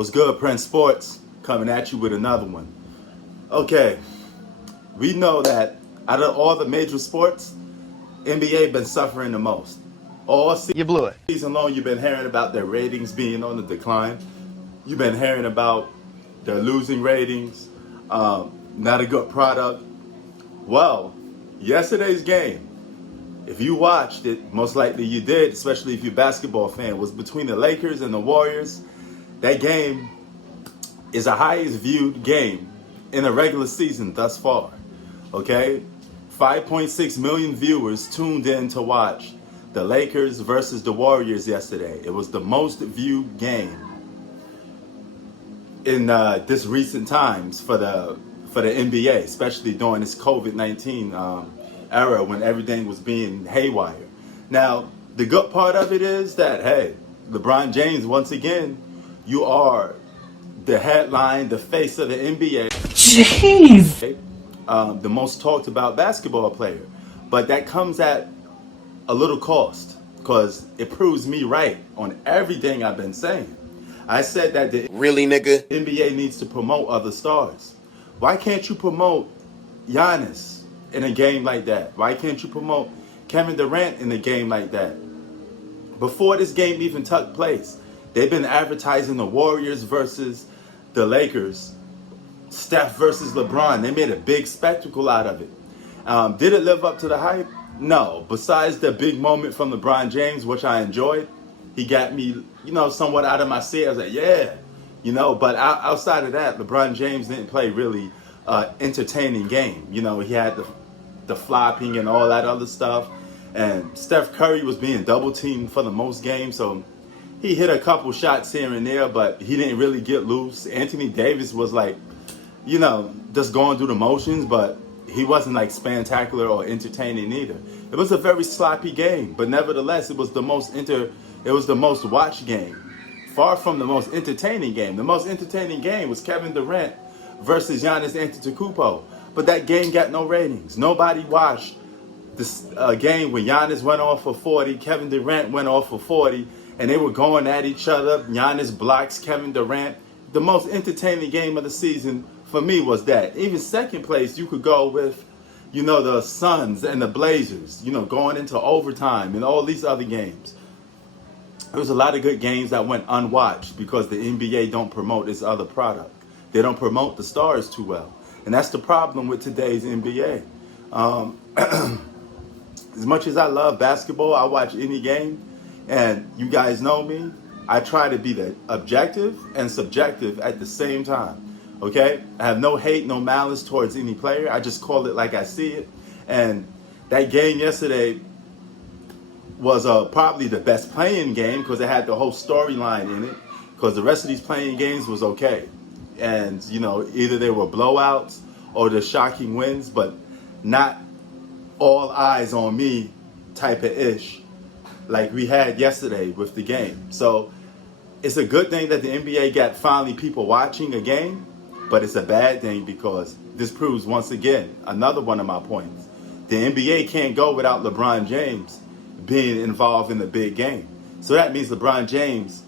What's good, Prince Sports? Coming at you with another one. Okay, we know that out of all the major sports, NBA been suffering the most. All You blew it. season long, you've been hearing about their ratings being on the decline. You've been hearing about their losing ratings, not a good product. Well, yesterday's game, if you watched it, most likely you did, especially if you're a basketball fan, was between the Lakers and the Warriors. That game is the highest viewed game in the regular season thus far. Okay? 5.6 million viewers tuned in to watch the Lakers versus the Warriors yesterday. It was the most viewed game in this recent times for the NBA, especially during this COVID-19 era when everything was being haywire. Now, the good part of it is that, hey, LeBron James, once again, you are the headline, the face of the NBA. Jeez. The most talked about basketball player. But that comes at a little cost because it proves me right on everything I've been saying. I said that the Really, nigga? NBA needs to promote other stars. Why can't you promote Giannis in a game like that? Why can't you promote Kevin Durant in a game like that? Before this game even took place, they've been advertising the Warriors versus the Lakers, Steph versus LeBron. They made a big spectacle out of it. Did it live up to the hype? No. Besides the big moment from LeBron James, which I enjoyed, he got me, somewhat out of my seat. I was like, yeah, But outside of that, LeBron James didn't play really entertaining game. He had the flopping and all that other stuff. And Steph Curry was being double teamed for the most games, so he hit a couple shots here and there, but he didn't really get loose. Anthony Davis was like, just going through the motions, but he wasn't like spectacular or entertaining either. It was a very sloppy game, but nevertheless, it was the most watched game. Far from the most entertaining game. The most entertaining game was Kevin Durant versus Giannis Antetokounmpo. But that game got no ratings. Nobody watched this game when Giannis went off for 40, Kevin Durant went off for 40, and they were going at each other. Giannis blocks Kevin Durant. The most entertaining game of the season for me was that. Even second place, you could go with, the Suns and the Blazers, going into overtime and all these other games. There was a lot of good games that went unwatched because the NBA don't promote this other product. They don't promote the stars too well. And that's the problem with today's NBA. As much as I love basketball, I watch any game, and you guys know me, I try to be the objective and subjective at the same time. Okay? I have no hate, no malice towards any player. I just call it like I see it. And that game yesterday was probably the best playing game because it had the whole storyline in it, because the rest of these playing games was okay. And, either they were blowouts or the shocking wins, but not all eyes on me type of ish like we had yesterday with the game. So it's a good thing that the NBA got finally people watching a game, but it's a bad thing because this proves once again another one of my points. The NBA can't go without LeBron James being involved in the big game. So that means LeBron James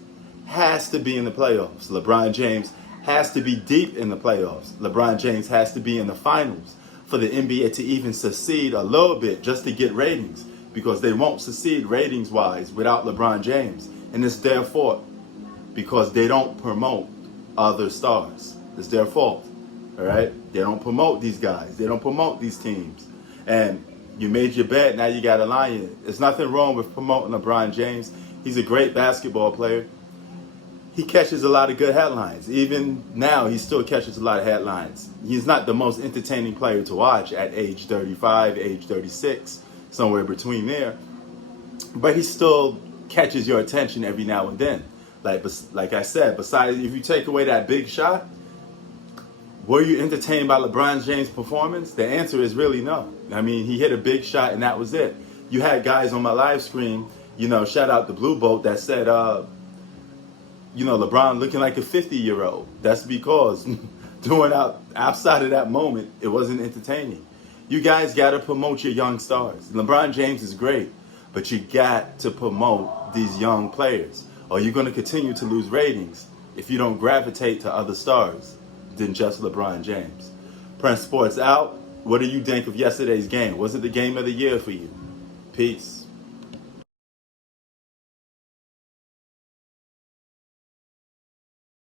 has to be in the playoffs. LeBron James has to be deep in the playoffs. LeBron James has to be in the finals for the NBA to even succeed a little bit just to get ratings, because they won't succeed ratings-wise without LeBron James. And it's their fault because they don't promote other stars. It's their fault, all right? They don't promote these guys. They don't promote these teams. And you made your bet, now you got to lie in it. There's nothing wrong with promoting LeBron James. He's a great basketball player. He catches a lot of good headlines. Even now, he still catches a lot of headlines. He's not the most entertaining player to watch at age 35, age 36, somewhere between there. But he still catches your attention every now and then. Like I said, besides, if you take away that big shot, were you entertained by LeBron James' performance? The answer is really no. I mean, he hit a big shot and that was it. You had guys on my live stream, shout out the Blue Boat, that said, LeBron looking like a 50-year-old. That's because outside of that moment, it wasn't entertaining. You guys got to promote your young stars. LeBron James is great, but you got to promote these young players, or you're going to continue to lose ratings if you don't gravitate to other stars than just LeBron James. Prince Sports out. What do you think of yesterday's game? Was it the game of the year for you? Peace.